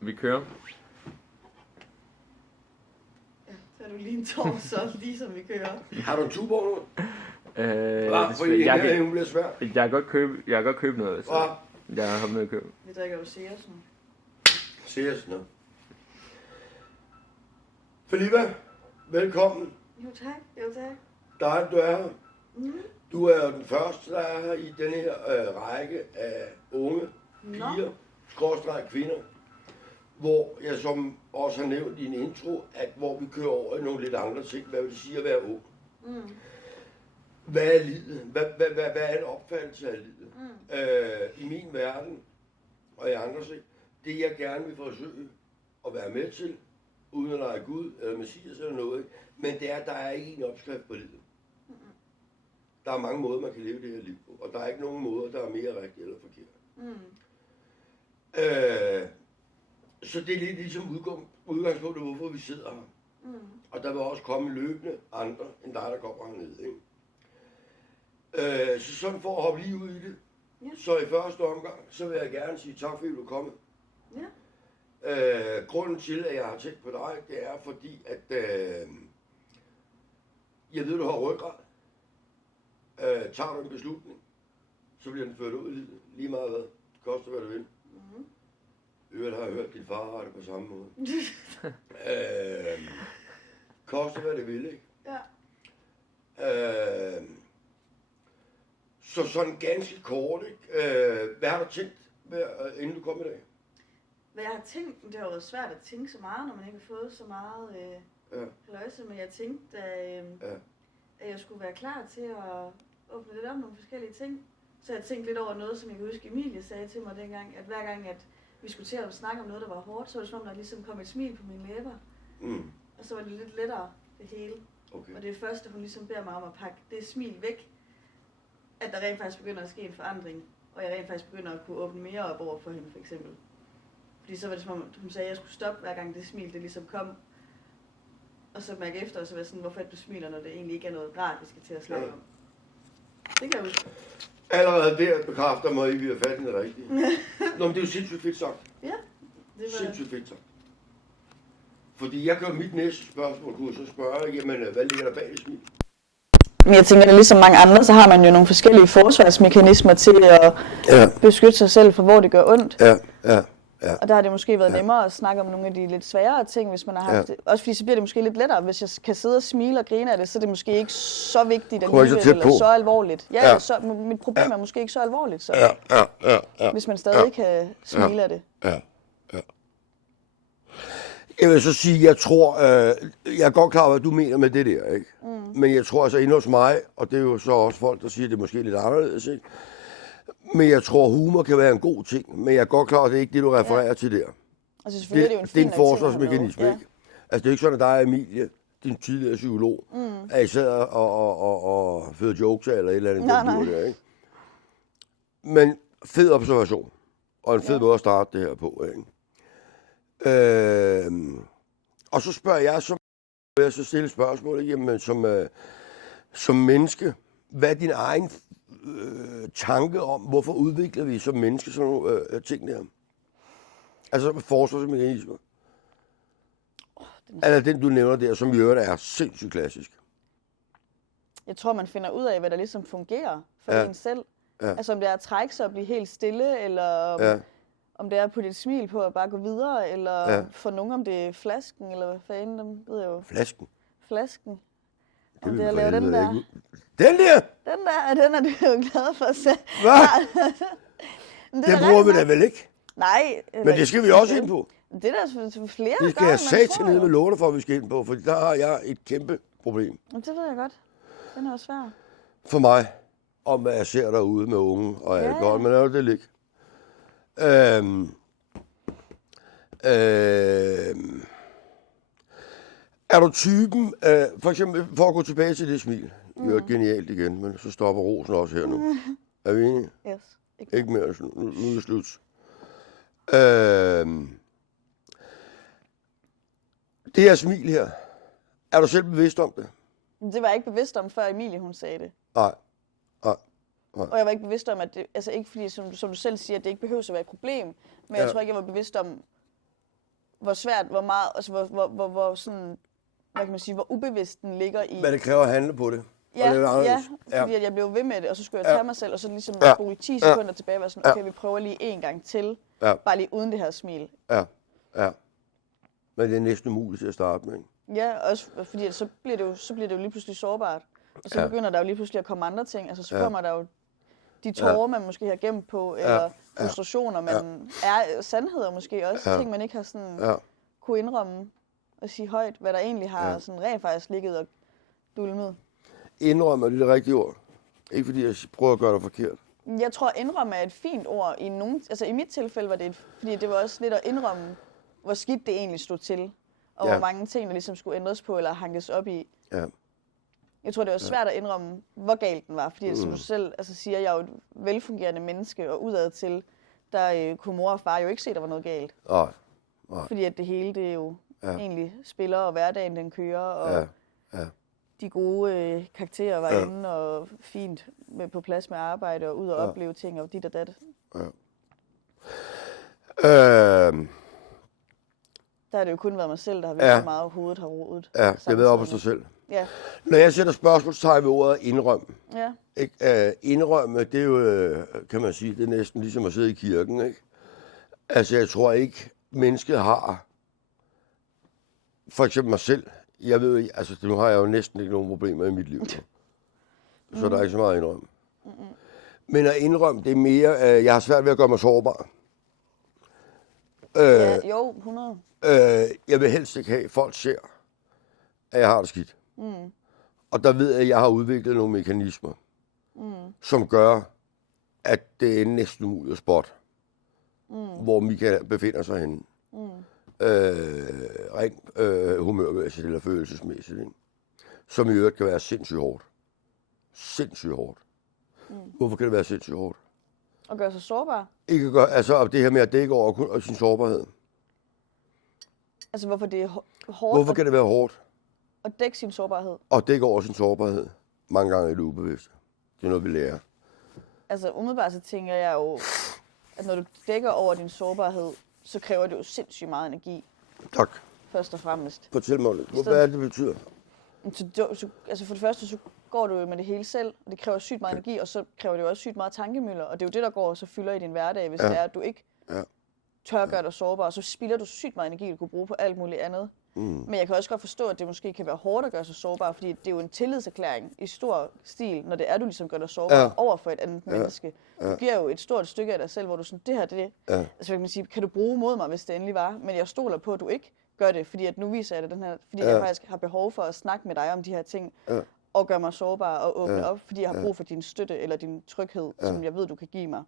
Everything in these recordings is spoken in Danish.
Vi kører. Ja, så er du lige en tår, så ligesom vi kører. Har du en Tuborg nu? Jeg kan godt købe noget. Så. Jeg har noget at købe. Vi drikker jo Sears nu. Sears nu. Filippa, velkommen. Jo tak, jo tak. Dejligt, du er her. Du er jo den første, der er her i denne her række af unge piger, kvinder, hvor jeg som også har nævnt i en intro, at hvor vi kører over i nogle lidt andre ting, hvad vil det sige at være ung? Hvad er livet? Hvad er en opfattelse af livet? I min verden, og i andres, det jeg gerne vil forsøge at være med til, uden at lege Gud eller Messias eller noget, men det er, at der er ikke en opskrift på livet. Der er mange måder, man kan leve det her liv på, og der er ikke nogen måder, der er mere rigtige eller forkerte. Så det er lidt ligesom udgangspunktet, hvorfor vi sidder her. Og der vil også komme løbende andre, end dig, der kommer hernede. Ikke? Så sådan for at hoppe lige ud i det, så i første omgang, så vil jeg gerne sige tak, fordi du er kommet. Grunden til, at jeg har tænkt på dig, det er fordi, at jeg ved, du har ryggrad. Tager du en beslutning, så bliver den ført ud i livet. Lige meget hvad. Det koster, hvad du vil. Øvrigt har jeg hørt, at din far har det på samme måde. Koster, hvad det vil, ikke? Ja. Så sådan ganske kort, ikke? Hvad har du tænkt, inden du kom i dag? Hvad jeg har tænkt, det har været svært at tænke så meget, når man ikke har fået så meget halløjse, men jeg tænkte, at jeg skulle være klar til at åbne lidt om nogle forskellige ting. Så jeg tænkte lidt over noget, som jeg kan huske, Emilie sagde til mig dengang, at hver gang, at vi skulle til at snakke om noget, der var hårdt, så var det som om, der ligesom kom et smil på mine læber. Og så var det lidt lettere, det hele. Okay. Og det er først, at hun ligesom beder mig om at pakke det smil væk, at der rent faktisk begynder at ske en forandring, og jeg rent faktisk begynder at kunne åbne mere op over for hende, for eksempel. Fordi så var det som om, hun sagde, at jeg skulle stoppe, hver gang det smil, det ligesom kom. Og så mærke efter, og så var sådan, hvorfor du smiler, når det egentlig ikke er noget rart, vi skal til at snakke om. Det kan jeg huske. Allerede der bekræfter mig, at vi har fat i det rigtige. Nå, men det er jo sindssygt fedt sagt. Ja, det var... Sindssygt fedt sagt. Fordi jeg gør mit næste spørgsmål, kunne så spørge, jamen, hvad ligger der bag det smil? Men jeg tænker, at ligesom mange andre, så har man jo nogle forskellige forsvarsmekanismer til at beskytte sig selv for, hvor det gør ondt. Ja. Og der har det måske været nemmere at snakke om nogle af de lidt sværere ting, hvis man har haft det. Også fordi så bliver det måske lidt lettere. Hvis jeg kan sidde og smile og grine af det, så er det måske ikke så vigtigt alligevel, eller så alvorligt. Så, mit problem er måske ikke så alvorligt, så. Hvis man stadig kan smile af det. Ja. Jeg vil så sige, jeg tror, jeg er godt klar over, hvad du mener med det der, ikke? Men jeg tror altså inde hos mig, og det er jo så også folk, der siger, at det er måske lidt anderledes, ikke? Men jeg tror, humor kan være en god ting, men jeg er godt klar over, at det er ikke det, du refererer til der. Altså selvfølgelig er det jo en det er en forsvarsmekanisme, ikke? Altså det er ikke sådan, at dig, Emilie, din tidligere psykolog, er især og fører jokes eller et eller andet. Nej. Der, ikke? Men fed observation, og en fed måde at starte det her på, ikke? Og så spørger jeg, så stille spørgsmål, jamen, som menneske, hvad er din egen tanke om, hvorfor udvikler vi som menneske sådan nogle ting der? Altså forsvarsmekanismer. Eller den, du nævner der, som i øvrigt er sindssygt klassisk. Jeg tror, man finder ud af, hvad der ligesom fungerer for en selv. Altså om det er at trække sig og blive helt stille, eller om det er at putte et smil på og bare gå videre, eller for nogen, om det er flasken, eller hvad fanden, dem ved jeg jo. Flasken. Om det er at lave den der. Den der? Den er du jo glad for at se. Det bruger vi da vel ikke? Nej. Men det skal vi også ind på. Det er der flere det skal jeg sat ned med låne for, at vi skal ind på, for der har jeg et kæmpe problem. Det ved jeg godt. Den er også svær. For mig, om hvad jeg ser derude med unge og alkohol, men er jo det ligge. Er du typen, for eksempel, for at gå tilbage til det smil, det er genialt igen, men så stopper rosen også her nu. Er vi enige? Yes. Ikke mere, nu er det slut. Det her smil her, er du selv bevidst om det? Det var jeg ikke bevidst om, før Emilie hun sagde det. Nej. Og jeg var ikke bevidst om, at det, altså ikke fordi, som du selv siger, at det ikke behøver at være et problem, men jeg tror ikke, jeg var bevidst om, hvor svært, hvor meget, altså hvor sådan, hvad kan man sige, hvor ubevidst den ligger i. Hvad det kræver at handle på det. Ja, fordi at jeg blev ved med det, og så skulle jeg tage mig selv, og så ligesom spole 10 sekunder tilbage, og være sådan, okay, vi prøver lige en gang til, bare lige uden det her smil. Ja. Men det er næsten umuligt til at starte med, ikke? Ja, også fordi at så bliver det jo lige pludselig sårbart, og så begynder der jo lige pludselig at komme andre ting, altså så kommer der jo de tårer, man måske har gemt på, eller frustrationer, man er sandheder måske også, ting man ikke har sådan kunne indrømme og sige højt, hvad der egentlig har sådan rent faktisk ligget og dulmet. Indrømme er det rigtige ord. Ikke fordi jeg prøver at gøre det forkert. Jeg tror, indrømme er et fint ord. I mit tilfælde var det fordi det var også lidt at indrømme, hvor skidt det egentlig stod til. Og hvor mange ting, der ligesom skulle ændres på eller hankes op i. Ja. Jeg tror, det var svært at indrømme, hvor galt den var. Fordi som du selv siger, jeg er jo et velfungerende menneske, og udad til, der kunne mor og far jo ikke se, der var noget galt. Nej. Fordi at det hele, det jo egentlig spiller, og hverdagen den kører, og de gode karakterer var inde, og fint på plads med arbejde, og ud og opleve ting, og dit og dat. Der har det jo kun været mig selv, der har været så meget, hovedet har rodet. Ja, det har været op hos dig selv. Ja. Når jeg sætter spørgsmålstegn ved ordet indrømme. Ja. Indrømme, det er jo, kan man sige, det er næsten ligesom at sidde i kirken, ikke? Altså, jeg tror ikke, mennesket har, for eksempel mig selv, jeg ved ikke, altså nu har jeg jo næsten ikke nogen problemer i mit liv. Så der er ikke så meget at indrømme. Men at indrømme, det er mere, jeg har svært ved at gøre mig sårbar. Jo, 100. Jeg vil helst ikke have, at folk ser, at jeg har det skidt. Og der ved jeg, at jeg har udviklet nogle mekanismer, som gør, at det er næsten umuligt at spotte, hvor Michael befinder sig henne. Rent humørmæssigt eller følelsesmæssigt. Ikke? Som i øvrigt kan være sindssygt hårdt. Sindssygt hårdt. Hvorfor kan det være sindssygt hårdt? Og gøre sig sårbar? Ikke gøre, altså det her med at dække over sin sårbarhed. Altså hvorfor det er hårdt? Hvorfor kan det være hårdt? At dække sin sårbarhed? Og dække over sin sårbarhed. Mange gange er det ubevidst. Det er noget, vi lærer. Altså umiddelbart så tænker jeg jo, at når du dækker over din sårbarhed, så kræver det jo sindssygt meget energi. Tak. Først og fremmest. Fortæl mig lidt. Hvad er det betyder? Altså for det første, så går du jo med det hele selv, og det kræver sygt meget energi, og så kræver det jo også sygt meget tankemøller, og det er jo det, der går og så fylder i din hverdag, hvis det er, at du ikke tør gøre dig sårbar, og så spilder du sygt meget energi, du kunne bruge på alt muligt andet. Men jeg kan også godt forstå, at det måske kan være hårdt at gøre sig sårbar, fordi det er jo en tillidserklæring i stor stil, når det er, du ligesom gør dig sårbar over for et andet menneske. Du giver jo et stort stykke af dig selv, hvor du sådan, det her, det altså kan man sige, kan du bruge mod mig, hvis det endelig var, men jeg stoler på, at du ikke gør det, fordi at nu viser jeg det den her, fordi jeg faktisk har behov for at snakke med dig om de her ting, og gøre mig sårbar og åbne op, fordi jeg har brug for din støtte eller din tryghed, som jeg ved, du kan give mig.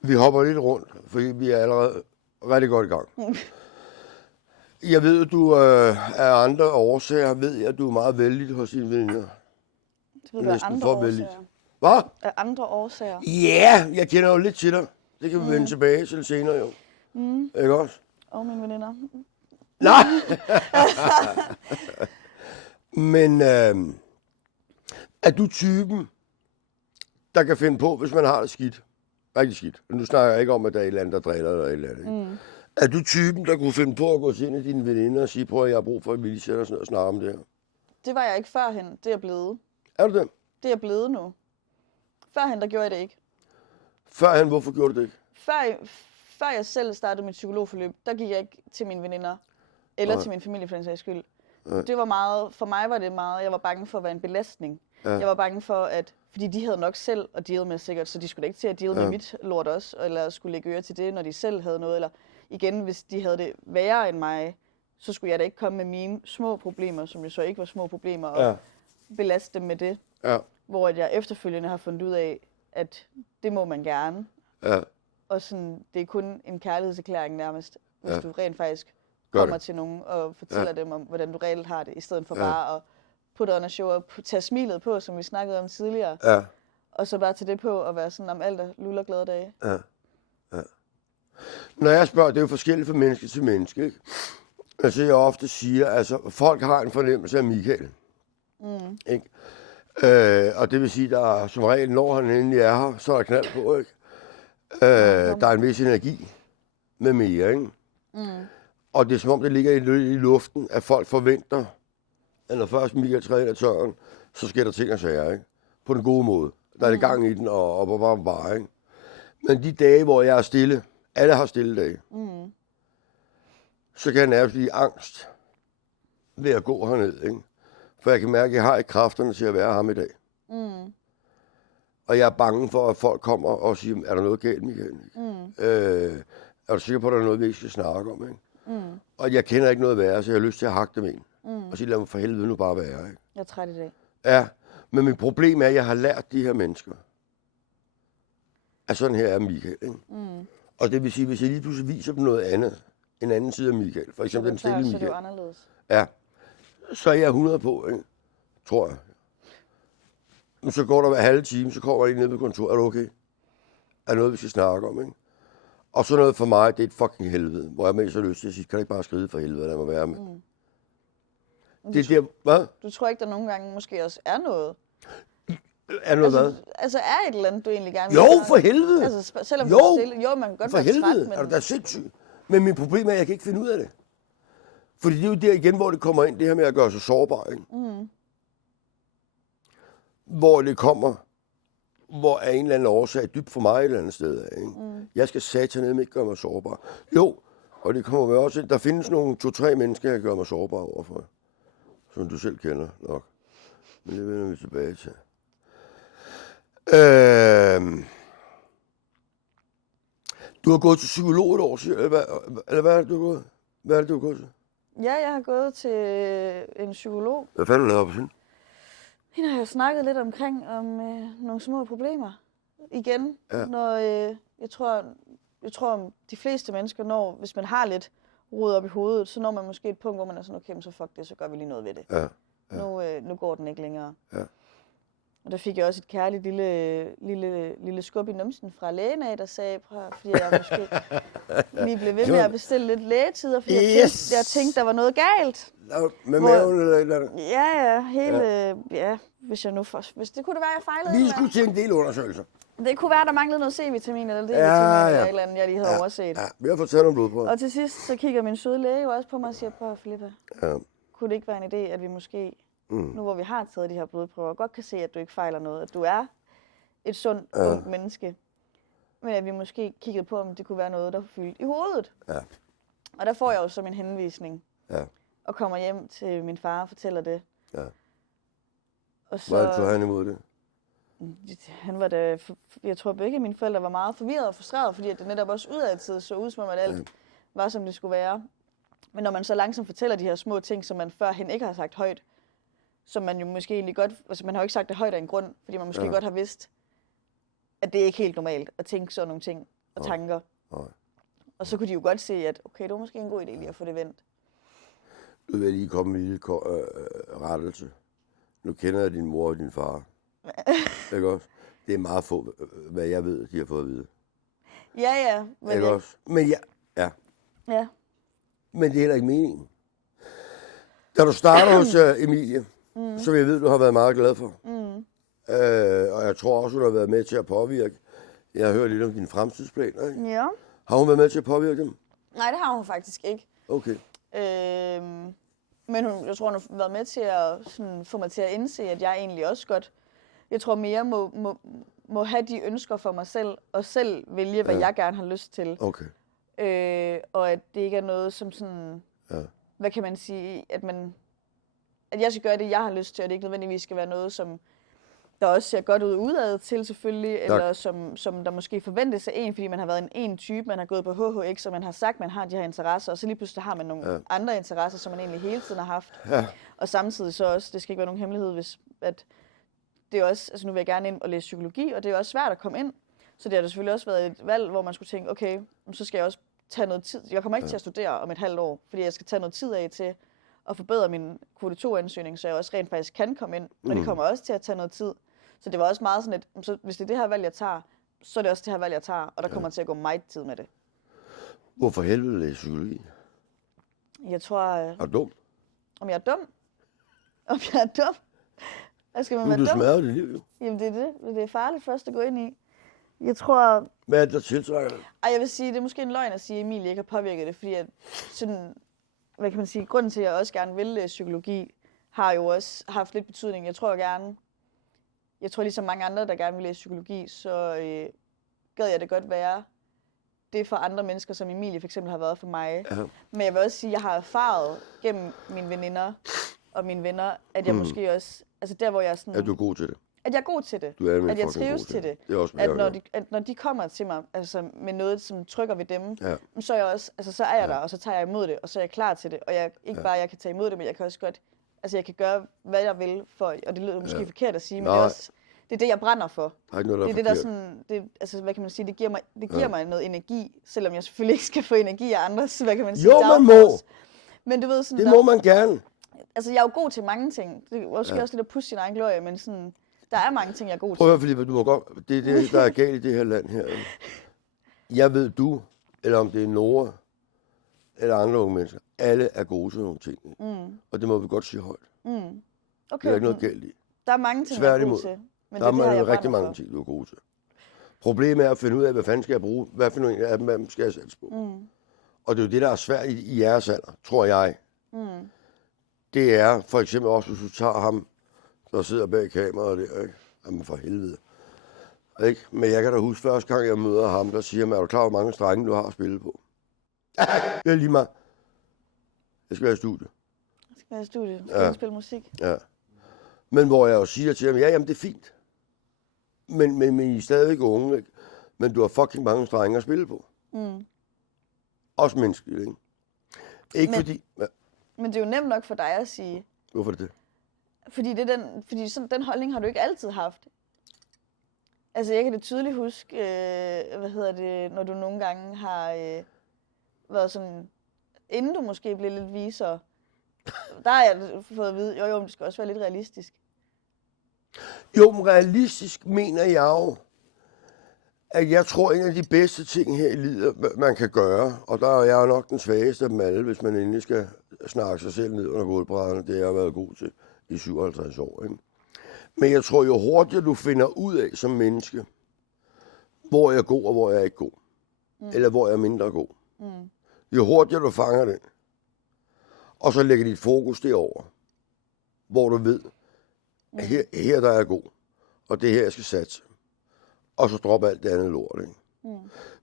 Vi hopper lidt rundt, fordi vi er allerede rigtig godt i gang. Jeg ved, at du af andre årsager, ved jeg, at du er meget vældig hos dine veninder. Det ved du af andre årsager. Hvad? Af andre årsager? Ja, jeg kender jo lidt til dig. Det kan vi vende tilbage til senere jo. Ikke også? Og mine veninder. Nej! Men er du typen, der kan finde på, hvis man har det skidt? Rigtig skidt. Nu snakker jeg ikke om, at der er et eller andet, der driller eller et eller andet. Er du typen, der kunne finde på at gå til en af dine veninder og sige, prøv at jeg har brug for et militær og sådan noget og snakke om det her? Det var jeg ikke førhen. Det er jeg blevet. Er du det? Det er jeg blevet nu. Førhen, der gjorde jeg det ikke. Førhen, hvorfor gjorde du det ikke? Før jeg selv startede mit psykologforløb, der gik jeg ikke til mine veninder. Eller til min familie, for den sags skyld. Det var meget, for mig var det meget, jeg var bange for at være en belastning. Jeg var bange for, at, fordi de havde nok selv at deale med sikkert, så de skulle ikke til at deale med mit lort også, eller skulle lægge øre til det, når de selv havde noget, eller igen, hvis de havde det værre end mig, så skulle jeg da ikke komme med mine små problemer, som jo så ikke var små problemer, og belaste dem med det. Hvor jeg efterfølgende har fundet ud af, at det må man gerne. Og sådan, det er kun en kærlighedserklæring nærmest, hvis du rent faktisk kommer til nogen og fortæller dem om, hvordan du reelt har det, i stedet for bare at put on a show og tage smilet på, som vi snakkede om tidligere. Og så bare tage det på og være sådan om alt er luller glade dage. Når jeg spørger, det er jo forskelligt fra menneske til menneske, ikke? Altså jeg ofte siger, altså folk har en fornemmelse af Michael. Ikke? Og det vil sige, der som regel, når han endelig er her, så er der knald på, ikke? Der er en vis energi med mere, ikke? Og det er som om, det ligger i luften, at folk forventer, at når først Michael træder af tøren, så sker der ting og sager, ikke? På den gode måde. Der er det gang i den, og bare, ikke? Men de dage, hvor jeg er stille, alle har stille dage, så kan jeg nærmest blive angst ved at gå herned, ikke? For jeg kan mærke, at jeg har ikke kræfterne til at være ham i dag. Og jeg er bange for, at folk kommer og siger, er der noget galt, Michael? Er du sikker på, at der er noget, vi ikke skal snakke om, ikke? Og jeg kender ikke noget værre, så jeg har lyst til at hakke dem ind. Og sige, lad mig for helvede nu bare være, ikke? Jeg er træt i dag. Ja, men mit problem er, at jeg har lært de her mennesker, at sådan her er Michael, ikke? Og det vil sige, hvis jeg lige pludselig viser dem noget andet, en anden side af Michael, for eksempel den stille Michael. Så det er anderledes. Ja, så er jeg 100 på, ikke? Tror jeg. Men så går der hver halve time, så kommer jeg ned på kontoret. Er du okay? Er der noget, vi skal snakke om, ikke? Og så noget for mig, det er et fucking helvede. Hvor jeg mest har lyst til at sige, kan du ikke bare skride for helvede, lad mig være med. Det er der, hvad? Du tror ikke, der nogle gange måske også er noget? Er noget hvad? Altså er et eller andet, du egentlig gerne vil Jo, gøre? for helvede! Altså selvom du er stille. Jo, man kan godt for være helvede. træt, men... Er du da sindssygt? Men mit problem er, at jeg kan ikke finde ud af det. Fordi det er jo der igen, hvor det kommer ind, det her med at gøre sig sårbar, ikke? Hvor det kommer, hvor er en eller anden årsag dybt for mig et eller andet sted, ikke? Jeg skal satanede ikke gøre mig sårbar. Jo, og det kommer også ind. Der findes nogle 2-3 mennesker, jeg gør mig sårbar overfor. Som du selv kender nok. Men det vender vi tilbage til. Du har gået til psykolog et år, eller hvad er det, du har gået? Hvad er det, du har gået til? Ja, jeg har gået til en psykolog. Hvad fanden har du lavet på sådan? Hende har jeg snakket lidt omkring om nogle små problemer. Igen, når jeg tror, de fleste mennesker når, hvis man har lidt rod op i hovedet, så når man måske et punkt, hvor man er sådan, okay, så fuck det, så gør vi lige noget ved det. Nu går den ikke længere. Og der fik jeg også et kærligt lille skub i numsen fra lægen af, der sagde, fordi jeg måske lige blev ved med at bestille lidt lægetider, fordi jeg tænkte, der var noget galt. Med maven eller et eller andet? Ja, hvis det kunne det være, jeg fejlede. Vi skulle til en del undersøgelser. Det kunne være, der manglede noget C-vitamin eller D-vitamin eller et eller andet, jeg lige havde overset. Ja, vi har fået taget nogle blodprøver. Og til sidst, så kigger min søde læge jo også på mig og siger, prøv Filippa, kunne det ikke være en idé, at vi måske, nu hvor vi har taget de her blodprøver, godt kan se, at du ikke fejler noget, at du er et sundt, ungt menneske, men at vi måske kiggede på, om det kunne være noget, der fyldte i hovedet. Ja. Og der får jeg jo så min henvisning, og kommer hjem til min far og fortæller det. Ja. Og så... Hvordan tog han imod det? Han var da, jeg tror begge mine forældre var meget forvirret og frustreret, fordi at det netop også udadtil så ud, som om at alt var, som det skulle være. Men når man så langsomt fortæller de her små ting, som man førhen ikke har sagt højt, som man jo måske egentlig godt, altså man har jo ikke sagt det højt af en grund, fordi man måske godt har vidst, at det er ikke helt normalt at tænke sådan nogle ting og tanker. Og så kunne de jo godt se, at okay, det var måske en god idé lige at få det vendt. Du vil lige komme med en lille rettelse. Nu kender jeg din mor og din far. Ikke også? Det er meget få, hvad jeg ved, de har fået at vide. Ja. Men ikke også? Men ja. Men det er heller ikke meningen. Da du starter hos Emilie, som jeg ved, du har været meget glad for. Og jeg tror også, hun har været med til at påvirke. Jeg har hørt lidt om dine fremtidsplaner, ikke? Ja. Har hun været med til at påvirke dem? Nej, det har hun faktisk ikke. Okay. Men jeg tror, hun har været med til at sådan, få mig til at indse, at jeg egentlig også godt, jeg tror mere må have de ønsker for mig selv, og selv vælge, hvad jeg gerne har lyst til. Okay. Og at det ikke er noget som sådan, hvad kan man sige, at jeg skal gøre det, jeg har lyst til, og det ikke nødvendigvis skal være noget, som der også ser godt ud udad til selvfølgelig, eller som der måske forventes af en, fordi man har været en type, man har gået på HHX, og man har sagt, man har de her interesser, og så lige pludselig har man nogle andre interesser, som man egentlig hele tiden har haft. Ja. Og samtidig så også, det skal ikke være nogen hemmelighed, hvis at det er også, altså nu vil jeg gerne ind og læse psykologi, og det er også svært at komme ind, så det har selvfølgelig også været et valg, hvor man skulle tænke, okay, så skal jeg også tage noget tid. Jeg kommer ikke til at studere om et halvt år, fordi jeg skal tage noget tid af til at forbedre min kvote 2-ansøgning, så jeg også rent faktisk kan komme ind, og det kommer også til at tage noget tid. Så det var også meget sådan, at så hvis det er det her valg, jeg tager, så er det også det her valg, jeg tager, og der kommer til at gå meget tid med det. Hvorfor helvede læser psykologi? Jeg tror... Er du dum? Om jeg er dum? Om jeg er dum? Hvad skal man være dum? Du smadrer det liv, jo. Jamen det er det. Det er farligt først at gå ind i. Jeg tror... Hvad er det, der tiltrækker dig? Jeg vil sige, det er måske en løgn at sige, at Emilie ikke har påvirket det, fordi at sådan, hvad kan man sige, grunden til, at jeg også gerne vil læse psykologi, har jo også haft lidt betydning. Jeg tror ligesom mange andre, der gerne vil læse psykologi, så gad jeg det godt være det for andre mennesker, som Emilie for eksempel har været for mig. Ja. Men jeg vil også sige, at jeg har erfaret gennem mine veninder og mine venner, at jeg måske også, altså der hvor jeg sådan... Er du god til det? At jeg er god til det. At jeg trives til det. Det er også, at når de kommer til mig altså med noget, som trykker ved dem, så er jeg også, altså så er jeg der, og så tager jeg imod det, og så er jeg klar til det. Og jeg, ikke bare jeg kan tage imod det, men jeg kan også godt, altså jeg kan gøre, hvad jeg vil for, og det lyder måske forkert at sige, men det er også, det er det, jeg brænder for. Det er det, der sådan, det, altså hvad kan man sige, det giver mig noget energi, selvom jeg selvfølgelig ikke skal få energi af andres, hvad kan man sige. Jo, man må! Men du ved sådan, det må man gerne. Altså jeg er jo god til mange ting. Det er måske også lidt at pusse sin egen glorie, men sådan... Der er mange ting, jeg er god til. Prøv at høre, Filippa, du må godt... Det er det, der er galt i det her land her. Jeg ved, du, eller om det er Nora, eller andre unge mennesker, alle er gode til nogle ting. Og det må vi godt sige højt. Okay. Det er ikke noget galt i. Der er mange ting, jeg er god til. Men der er rigtig mange ting, du er god til. Problemet er at finde ud af, hvad fanden skal jeg bruge, hvad for nogle af dem skal jeg sætte på. Og det er jo det, der er svært i jeres alder, tror jeg. Det er for eksempel også, hvis du tager ham, der sidder bag kameraet der, ikke? Jamen for helvede. Ikke? Men jeg kan da huske, første gang jeg møder ham, der siger man, er du klar, hvor mange strenge du har at spille på? Det er lige meget. Jeg skal være i studiet. Du skal spille musik. Ja. Men hvor jeg jo siger til ham, jamen det er fint. Men I er stadigvæk unge, ikke? Men du har fucking mange strenge at spille på. Også menneskeligt, ikke? Ikke men, fordi... Ja. Men det er jo nemt nok for dig at sige... Hvorfor er det? Fordi sådan, den holdning har du ikke altid haft. Altså jeg kan det tydeligt huske, når du nogle gange har været sådan, inden du måske blev lidt visere, der har jeg fået at vide, jo, det skal også være lidt realistisk. Jo, men realistisk mener jeg jo, at jeg tror, en af de bedste ting her i livet, man kan gøre, og der er jeg nok den svageste af dem alle, hvis man endelig skal snakke sig selv ned under gulvbrædderne, det har jeg været god til i 57 år. Ikke? Men jeg tror, jo hurtigere du finder ud af som menneske, hvor jeg er god og hvor jeg er ikke god, eller hvor jeg er mindre god, jo hurtigere du fanger den, og så lægger dit fokus derover, hvor du ved, at her der er god, og det er her, jeg skal satse. Og så droppe alt det andet lort. Ikke?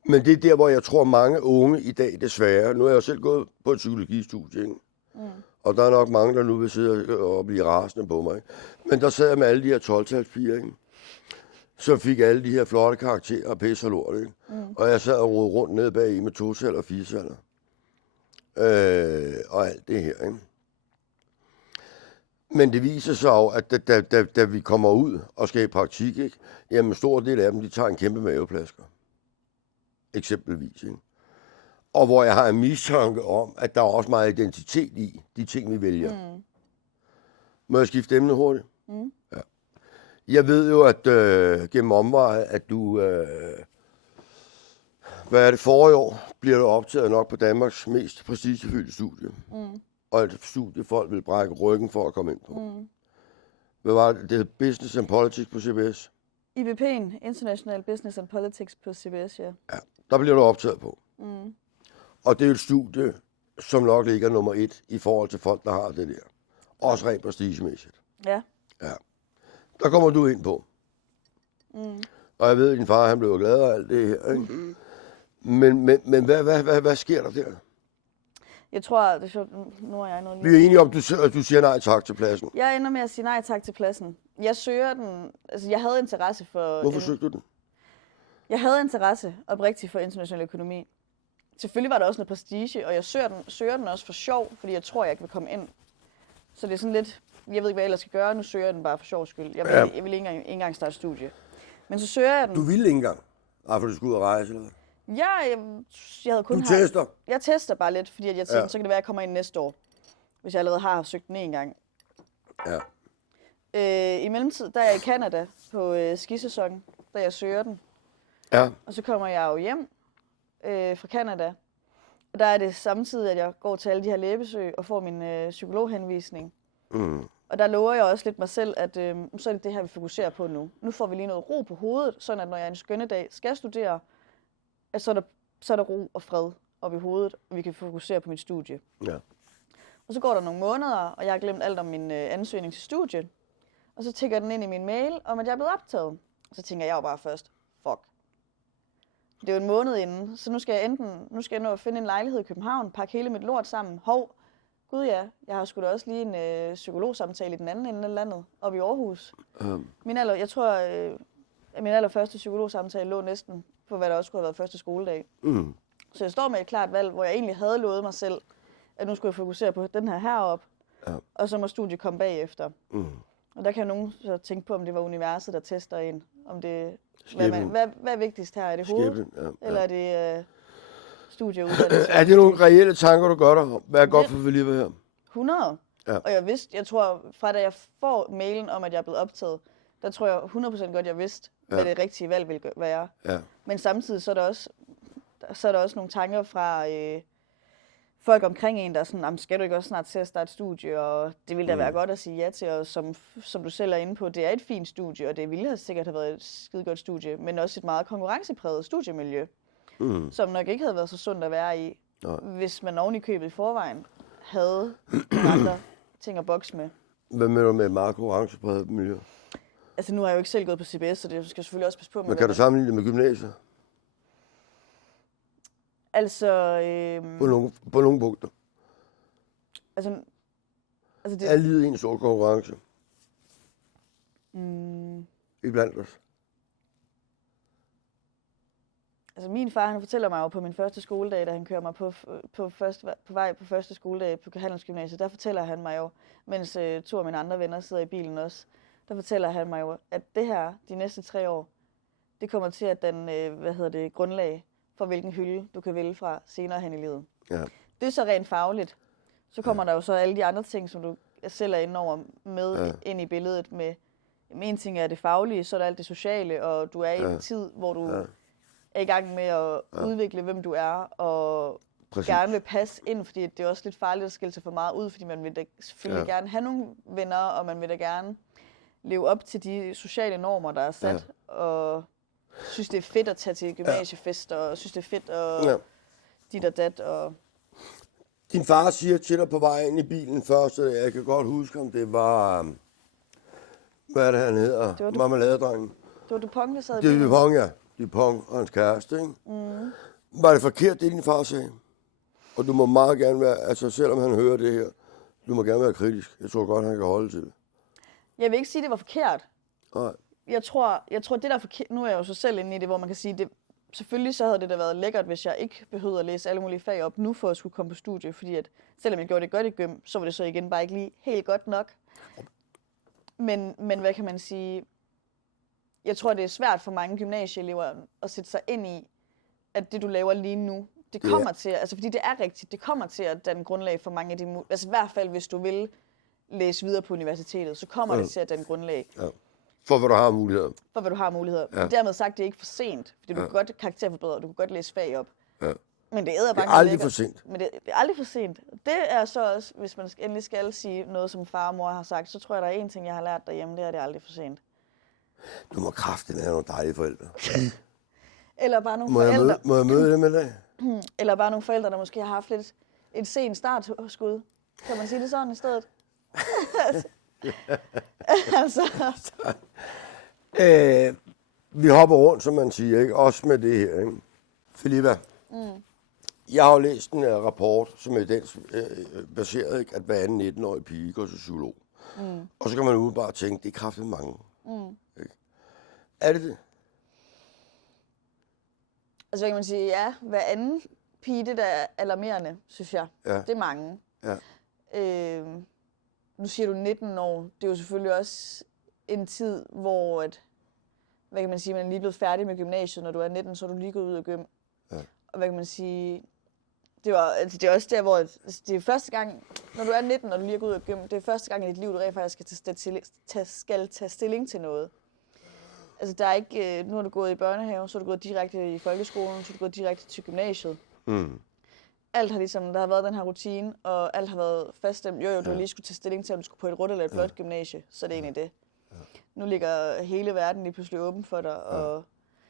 Men det er der, hvor jeg tror, mange unge i dag, desværre, nu er jeg jo selv gået på et psykologistudie, ikke? Og der er nok mange, der nu vil sidde og blive rasende på mig. Ikke? Men der sad jeg med alle de her 12-talspiger, ikke? Så fik alle de her flotte karakterer og pisse og lort. Ikke? Og jeg sad og rodede rundt nede bag i med 2-tal og 4-taller. Og alt det her. Ikke? Men det viser sig jo, at da vi kommer ud og skal i praktik, ikke? Jamen stor del af dem, de tager en kæmpe maveplasker. Eksempelvis. Ikke? Og hvor jeg har en mistanke om, at der er også meget identitet i de ting, vi vælger. Må jeg skifte emne hurtigt? Ja. Jeg ved jo, at gennem omveje, at du, hvad er det, forrige år, bliver du optaget nok på Danmarks mest prestigefyldte studie. Og et studie, folk vil brække ryggen for at komme ind på. Hvad var det? Det hed Business and Politics på CBS? IBP'en, International Business and Politics på CBS, ja. Ja, der bliver du optaget på. Og det er et studie, som nok ligger nummer 1 i forhold til folk, der har det der. Også rent prestigemæssigt. Ja. Ja. Der kommer du ind på. Og jeg ved, at din far, han blev glad af alt det her. Ikke? Men hvad sker der der? Jeg tror, det er nu er jeg noget. Vi er enige om, at du siger nej tak til pladsen. Jeg ender med at sige nej tak til pladsen. Jeg søger den, altså jeg havde interesse for... Hvorfor søgte du den? Jeg havde interesse oprigtigt for international økonomi. Selvfølgelig var der også noget prestige, og jeg søger den også for sjov, fordi jeg tror, jeg kan komme ind. Så det er sådan lidt, jeg ved ikke, hvad jeg ellers skal gøre, nu søger jeg den bare for sjov skyld. Jeg vil ikke engang starte studie. Men så søger jeg den. Du ville ikke engang? For du skulle ud og rejse, eller hvad? Ja, jeg havde kun... Du tester? Jeg tester bare lidt, fordi jeg tænkte, så kan det være, at jeg kommer ind næste år. Hvis jeg allerede har søgt den en gang. Ja. I mellemtid, der er jeg i Canada på skisæsonen, da jeg søger den. Ja. Og så kommer jeg jo hjem fra Canada. Og der er det samtidig, at jeg går til alle de her lægebesøg og får min psykologhenvisning. Og der lover jeg også lidt mig selv, at så er det her, vi fokuserer på nu. Nu får vi lige noget ro på hovedet, sådan at når jeg en skønne dag skal studere, at så er der ro og fred op i hovedet, og vi kan fokusere på mit studie. Ja. Og så går der nogle måneder, og jeg har glemt alt om min ansøgning til studiet. Og så tikker den ind i min mail, om at jeg er blevet optaget. Og så tænker jeg jo bare først, fuck. Det er jo en måned inden, så nu skal jeg nå at finde en lejlighed i København, pakke hele mit lort sammen. Hov, gud ja, jeg har sgu da også lige en psykologsamtale i den anden ende af landet, oppe i Aarhus. Min allerførste psykologsamtale lå næsten på, hvad der også skulle have været første skoledag. Så jeg står med et klart valg, hvor jeg egentlig havde lovet mig selv, at nu skulle jeg fokusere på den her heroppe, og så må studiet komme bagefter. Og der kan nogen så tænke på, om det var universet, der tester en. Om det, hvad er vigtigst her? Er det hovedet, eller er det studieuddannelse? Er det nogle reelle tanker, du gør dig? Hvad er godt for livet her? 100. Ja. Og jeg tror, fra da jeg får mailen om, at jeg er blevet optaget, der tror jeg 100% godt, jeg vidste, hvad det rigtige valg ville være. Ja. Men samtidig så er der også nogle tanker fra folk omkring en, der er sådan, skal du ikke også snart til at starte studie, og det ville da være godt at sige ja til, og som du selv er inde på, det er et fint studie, og det ville sikkert have været et skide godt studie, men også et meget konkurrencepræget studiemiljø, som nok ikke havde været så sundt at være i, hvis man oven i købet i forvejen havde nogle andre ting at bokse med. Hvad mener du med et meget konkurrencepræget miljø? Altså nu har jeg jo ikke selv gået på CBS, så det skal jeg selvfølgelig også passe på med. Men kan du sammenligne det med gymnasiet? Altså... På nogle punkter. Altså det... Er livet en stor konkurrence? Iblandt os. Altså min far, han fortæller mig jo på min første skoledag, da han kører mig på vej på første skoledag på Handelsgymnasiet, der fortæller han mig jo, mens to af mine andre venner sidder i bilen også, der fortæller han mig jo, at det her, de næste 3 år, det kommer til at danne, grundlag for hvilken hylde du kan vælge fra senere hen i livet. Ja. Det er så rent fagligt. Så kommer der jo så alle de andre ting, som du selv er inde over med ind i billedet med, en ting er det faglige, så er der alt det sociale, og du er i en tid, hvor du er i gang med at udvikle, hvem du er, og gerne vil passe ind, fordi det er også lidt farligt at skille sig for meget ud, fordi man vil da selvfølgelig gerne have nogle venner, og man vil da gerne leve op til de sociale normer, der er sat, og synes, det er fedt at tage til gymnasiefester, og synes, det er fedt at dit og dat. Og... Din far siger til dig på vej ind i bilen først, og jeg kan godt huske, om det var, hvad er det, han hedder? Marmeladedrengen. Det var Dupont, der sad i bilen. Det var Dupont, ja. Dupont og hans kæreste, ikke? Var det forkert, det din far sagde? Og du må meget gerne være, altså selvom han hører det her, du må gerne være kritisk. Jeg tror godt, han kan holde til det. Jeg vil ikke sige, at det var forkert. Nej. Jeg tror, det der er forkert, nu er jeg jo så selv inde i det, hvor man kan sige, det selvfølgelig så havde det da været lækkert, hvis jeg ikke behøvede at læse alle mulige fag op nu, for at skulle komme på studie, fordi at selvom jeg gjorde det godt i gym, så var det så igen bare ikke lige helt godt nok. Men hvad kan man sige? Jeg tror, det er svært for mange gymnasieelever at sætte sig ind i, at det, du laver lige nu, det kommer til, altså fordi det er rigtigt, det kommer til at danne grundlag for mange af de, altså i hvert fald hvis du vil læse videre på universitetet, så kommer det til at danne grundlag. Ja. For hvad du har muligheder. For hvad du har muligheder. Ja. Dermed sagt, det er ikke for sent, fordi du kan godt karakterforbedre, du kan godt læse fag op. Ja. Men det er aldrig for sent. Men det er aldrig for sent. Det er så også, hvis man endelig skal sige noget, som far og mor har sagt, så tror jeg, der er en ting, jeg har lært derhjemme, det er, det er aldrig for sent. Du må kraftedeme have nogle dejlige forældre. Eller bare nogle forældre. Må jeg møde dem i dag? Eller bare nogle forældre, der måske har haft lidt et sent startskud. Kan man sige det sådan i stedet? Altså. Vi hopper rundt, som man siger, ikke? Også med det her, ikke? Filippa, jeg har jo læst en rapport, som er baseret, ikke? At hver anden 19-årig pige går til psykolog. Og så kan man ud bare tænke, det er kraftigt mange. Ikke? Er det det? Altså kan man sige, ja, hver anden pige, det der er alarmerende, synes jeg. Ja. Det er mange. Ja. Nu siger du 19 år. Det er jo selvfølgelig også en tid, hvor hvad kan man sige, man er lige blevet færdig med gymnasiet. Når du er 19, så er du lige gået ud af gym. Ja. Og hvad kan man sige, det er også der, hvor det er første gang, når du er 19, og du lige er gået ud af gym, det er første gang i dit liv, du rent faktisk skal tage stilling til noget. Altså der er ikke, nu har du gået i børnehave, så er du gået direkte i folkeskolen, så er du gået direkte til gymnasiet. alt har ligesom, der har været den her rutine, og alt har været faststemt. Jo, du har lige skulle tage stilling til, om du skulle på et rødt eller et blåt gymnasie, så det er egentlig det. Nu ligger hele verden lige pludselig åben for dig, og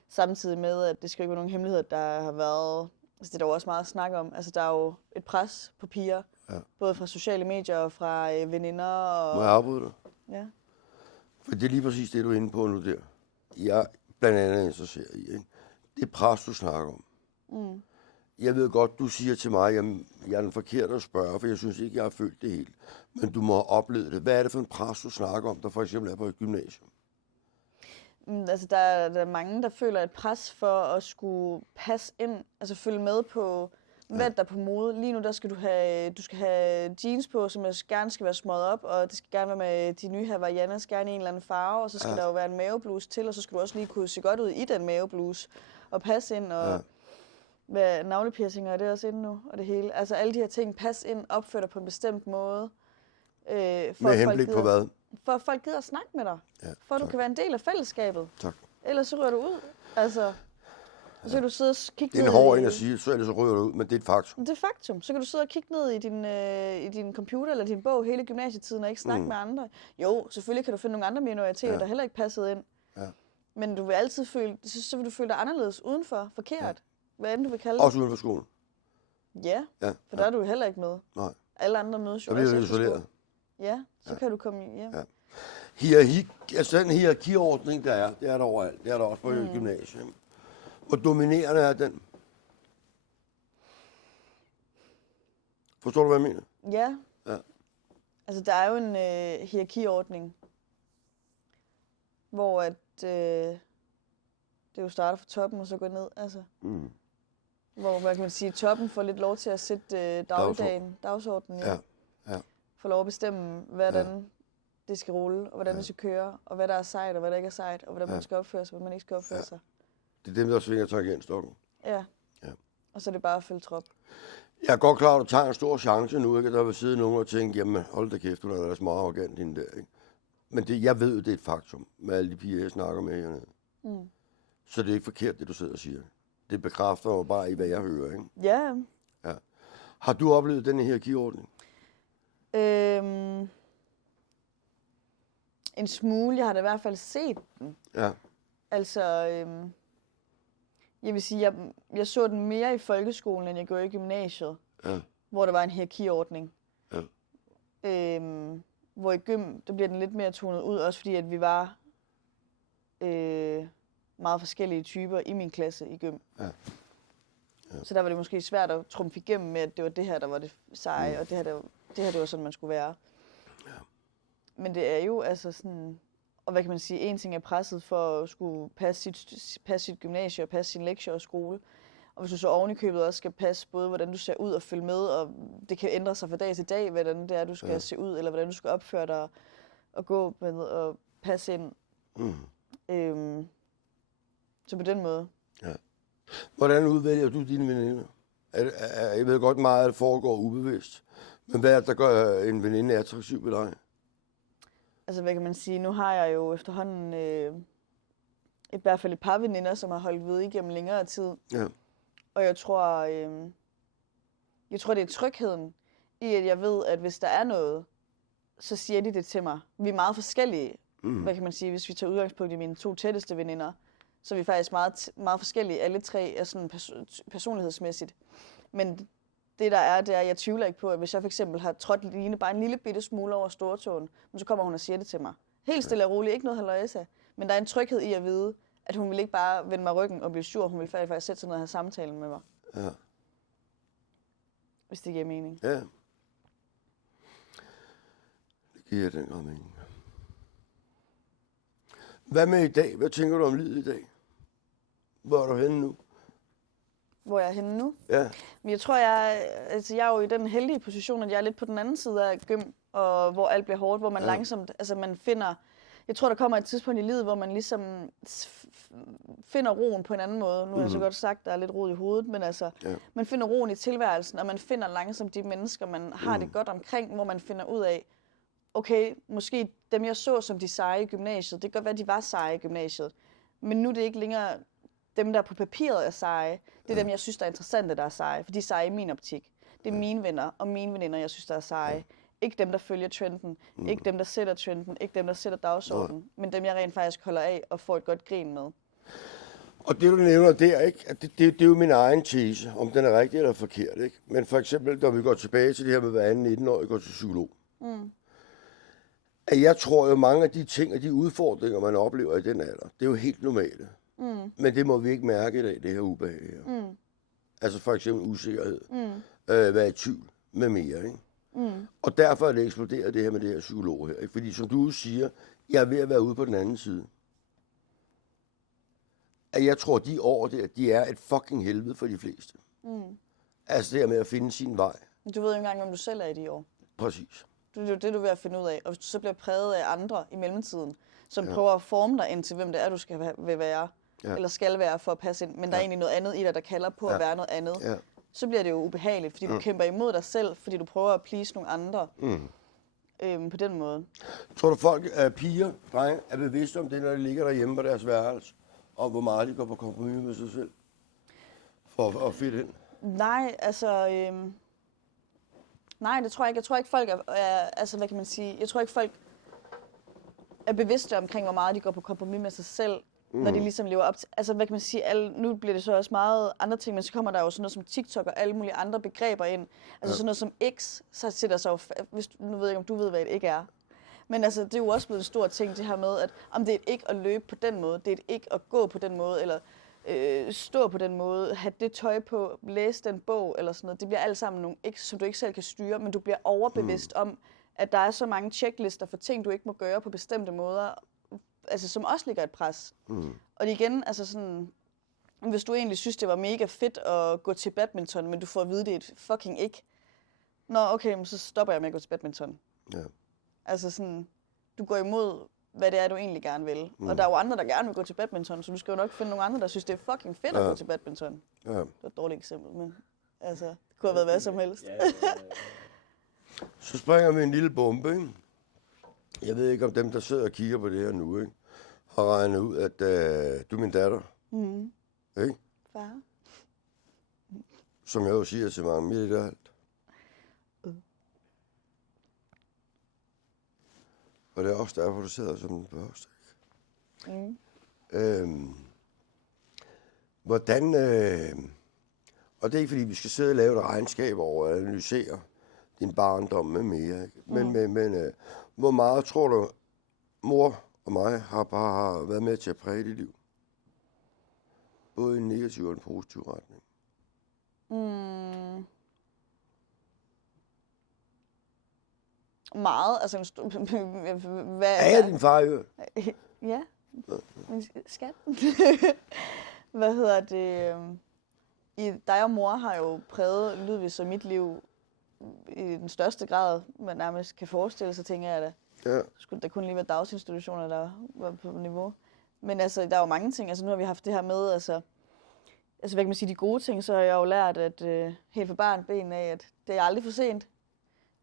samtidig med, at det skal ikke være nogen hemmelighed, der har været, altså det er der jo også meget at snakke om, altså der er jo et pres på piger, både fra sociale medier og fra veninder. Og... Må jeg afbryde dig? Ja. For det er lige præcis det, du er inde på nu der. Jeg blandt andet interesseret i, ikke? Det pres, du snakker om. Mm. Jeg ved godt, du siger til mig, at jeg er den forkerte at spørge, for jeg synes ikke, jeg har følt det helt. Men du må have oplevet det. Hvad er det for en pres, du snakker om, der for eksempel er på et gymnasium? Altså, der er mange, der føler et pres for at skulle passe ind, altså følge med på, hvad der er på mode. Lige nu, der skal du skal have jeans på, som gerne skal være smøget op, og det skal gerne være med de nye Havaianas, gerne i en eller anden farve, og så skal der jo være en mavebluse til, og så skal du også lige kunne se godt ud i den mavebluse, og passe ind, og hvad navlepiercinger er det også inde nu, og det hele. Altså alle de her ting, pas ind, opfør dig på en bestemt måde. Med henblik på hvad? For at folk gider at snakke med dig. Ja, for at du kan være en del af fællesskabet. Tak. Ellers så ryger du ud. Altså, så kan du sidde og kigge ned. Det er en hård en at sige, så ellers så ryger du ud, men det er et faktum. Det er et faktum. Så kan du sidde og kigge ned i din computer eller din bog hele gymnasietiden og ikke snakke med andre. Jo, selvfølgelig kan du finde nogle andre minoriteter, der heller ikke passede ind. Ja. Men du vil altid så vil du føle dig anderledes udenfor, forkert. Hvad end du vil kalde det. Også uden for skolen? Ja, for der er du jo heller ikke med. Nej. Alle andre mødes jo også efter isoleret. Ja, så kan du komme hjem. Ja. Altså den hierarkiordning, der er, det er der overalt. Det er der også på gymnasiet. Hvor dominerende er den? Forstår du, hvad jeg mener? Ja. Altså, der er jo en hierarkiordning, hvor at, det jo starter fra toppen og så går ned. Altså. Hvor, hvad kan man sige, toppen får lidt lov til at sætte dagsordenen. Ja. Får lov at bestemme, hvordan det skal rulle, og hvordan det skal køre, og hvad der er sejt, og hvad der ikke er sejt, og hvordan man skal opføre sig, og hvad man ikke skal opføre sig. Det er dem, der svinger tangentstokken. Ja. Og så er det bare at følge trop. Jeg er godt klar, at du tager en stor chance nu, ikke? Der vil sidde nogen og tænke, jamen hold da kæft, du er da så meget arrogant hende der, ikke? Men jeg ved, det er et faktum, med alle de piger, jeg snakker med hernede. Så det er ikke forkert, det du sidder og siger. Det bekræfter jo bare i, hvad jeg hører, ikke? Ja. Har du oplevet denne hierarkiordning? En smule. Jeg har da i hvert fald set den. Ja. Altså, jeg vil sige, jeg så den mere i folkeskolen, end jeg gjorde i gymnasiet. Ja. Hvor der var en hierarkiordning. Ja. Hvor i gym, der bliver den lidt mere tonet ud, også fordi, at vi var meget forskellige typer i min klasse i gym. Ja. Så der var det måske svært at trumfe igennem med, at det var det her, der var det seje, og det her, det var sådan, man skulle være. Ja. Men det er jo altså sådan, og hvad kan man sige, en ting er presset for at skulle passe sit gymnasie og passe sin lektier og skole. Og hvis du så oven i købet også skal passe både, hvordan du ser ud og følge med, og det kan ændre sig fra dag til dag, hvordan det er, du skal se ud, eller hvordan du skal opføre dig og gå med og passe ind. Så på den måde. Ja. Hvordan udvælger du dine veninder? Jeg ved godt meget, at det foregår ubevidst. Men hvad er det, der gør en veninde attraktiv ved dig? Altså, hvad kan man sige? Nu har jeg jo efterhånden i hvert fald et par veninder, som har holdt ved igennem længere tid. Ja. Og jeg tror, det er trygheden i, at jeg ved, at hvis der er noget, så siger de det til mig. Vi er meget forskellige. Hvad kan man sige? Hvis vi tager udgangspunkt i mine 2 tætteste veninder, så er vi faktisk meget, meget forskellige. Alle 3 er sådan personlighedsmæssigt. Men det der er, det er, at jeg tvivler ikke på, at hvis jeg for eksempel har trådt Line bare en lille bitte smule over stortåen, så kommer hun og siger det til mig. Helt stille og roligt, ikke noget halløjsa. Men der er en tryghed i at vide, at hun vil ikke bare vende mig ryggen og blive sur. Hun vil faktisk sætte sig ned og have samtalen med mig. Ja. Hvis det giver mening. Ja. Det giver den grad mening. Hvad med i dag? Hvad tænker du om livet i dag? Hvor er du henne nu? Hvor jeg er henne nu? Ja. Men jeg tror, jeg er jo i den heldige position, at jeg er lidt på den anden side af gym, og hvor alt bliver hårdt, hvor man langsomt, altså man finder, jeg tror, der kommer et tidspunkt i livet, hvor man ligesom finder roen på en anden måde. Nu har jeg så godt sagt, der er lidt rod i hovedet, men altså, man finder roen i tilværelsen, og man finder langsomt de mennesker, man har det godt omkring, hvor man finder ud af, okay, måske dem jeg så som de seje i gymnasiet, det kan godt være, de var seje i gymnasiet, men nu er det ikke længere dem, der på papiret er seje, det er dem, jeg synes, der er interessante, der er seje, for de er seje i min optik. Det er mine venner og mine veninder, jeg synes, der er seje. Ikke dem, der følger trenden. Ikke dem, der sætter trenden. Ikke dem, der sætter dagsordenen. Men dem, jeg rent faktisk holder af og får et godt grin med. Og det, du nævner der, ikke? Det er jo min egen tese, om den er rigtig eller forkert. Ikke? Men for eksempel, når vi går tilbage til det her med hver anden 19-årig går til psykolog. At jeg tror jo, mange af de ting og de udfordringer, man oplever i den alder, det er jo helt normale. Men det må vi ikke mærke i dag, det her ubehag her. Altså for eksempel usikkerhed. Være i tvivl med mere. Ikke? Og derfor er det eksploderet det her med det her psykolog her. Ikke? Fordi som du siger, jeg er ved at være ude på den anden side. At jeg tror, de år der, de er et fucking helvede for de fleste. Altså det her med at finde sin vej. Du ved jo ikke engang, om du selv er i de år. Præcis. Det er jo det, du er ved at finde ud af. Og hvis du så bliver præget af andre i mellemtiden, som prøver at forme dig ind til, hvem det er, du vil være, eller skal være for at passe ind, men der er egentlig noget andet i dig, der kalder på at være noget andet, så bliver det jo ubehageligt, fordi du kæmper imod dig selv, fordi du prøver at please nogle andre på den måde. Tror du folk, piger, drenge, er bevidste om det, når de ligger derhjemme på deres værelse, og hvor meget de går på kompromis med sig selv, for at fitte ind? Nej, altså... Nej, det tror jeg ikke. Jeg tror ikke, folk altså, hvad kan man sige? Jeg tror ikke, folk er bevidste omkring, hvor meget de går på kompromis med sig selv, når de ligesom lever op til... Altså, hvad kan man sige? Nu bliver det så også meget andre ting, men så kommer der jo sådan noget som TikTok og alle mulige andre begreber ind. Altså sådan noget som X, så sætter sig jo... Nu ved jeg ikke, om du ved, hvad et X er. Men altså, det er jo også blevet en stor ting, det her med, at om det er et ikke at løbe på den måde, det er et ikke at gå på den måde, eller stå på den måde, have det tøj på, læse den bog, eller sådan noget. Det bliver alt sammen nogle ikke, som du ikke selv kan styre, men du bliver overbevidst om, at der er så mange checklister for ting, du ikke må gøre på bestemte måder, altså som også ligger et pres. Og igen, altså sådan, hvis du egentlig synes, det var mega fedt at gå til badminton, men du får at vide, det er et fucking ikke. Nå, okay, men så stopper jeg med at gå til badminton. Ja. Altså sådan, du går imod, hvad det er, du egentlig gerne vil. Og der er jo andre, der gerne vil gå til badminton, så du skal jo nok finde nogle andre, der synes, det er fucking fedt at gå til badminton. Ja. Det er et dårligt eksempel, men altså, det kunne have været hvad som helst. Så springer vi en lille bombe, ikke? Jeg ved ikke, om dem, der sidder og kigger på det her nu, ikke, har regnet ud, at du er min datter. Ikke? Far. Som jeg jo siger til mange, midt i det alt. Og det er også derfor, du sidder som den første. Hvordan... og det er ikke, fordi vi skal sidde og lave et regnskab over at analysere din barndom med mere. Ikke? Men hvor meget tror du, mor og mig har bare været med til at præge dit liv? Både i en negativ og en positiv retning. Meget, altså hvad er jeg din far, jo? Ja, skat. Hvad hedder det? Dig og mor har jo præget lydvis og mit liv i den største grad, man nærmest kan forestille sig, tænker jeg da. Ja. Skulle der kun lige være dagsinstitutioner, der var på niveau. Men altså, der er jo mange ting. Altså, nu har vi haft det her med, altså hvad kan man sige, de gode ting, så har jeg jo lært, at helt fra barnben af, at det er aldrig for sent.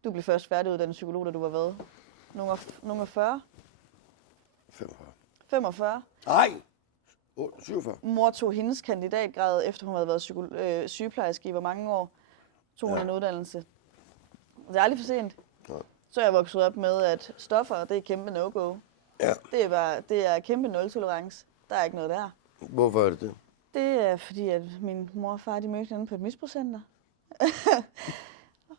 Du blev først færdiguddannet psykolog, da du var hvad? Nogle 40? 45. 45? Nej! 47. Mor tog hendes kandidatgrad, efter hun havde været sygeplejerske i hvor mange år. Tog hun en uddannelse. Det er aldrig for sent. Ja. Så er jeg vokset op med, at stoffer, det er kæmpe no-go. Ja. Det er kæmpe nul-tolerance. Der er ikke noget der. Hvorfor er det det? Det er fordi, at min mor og far, de mødte hinanden på et misbrugscenter.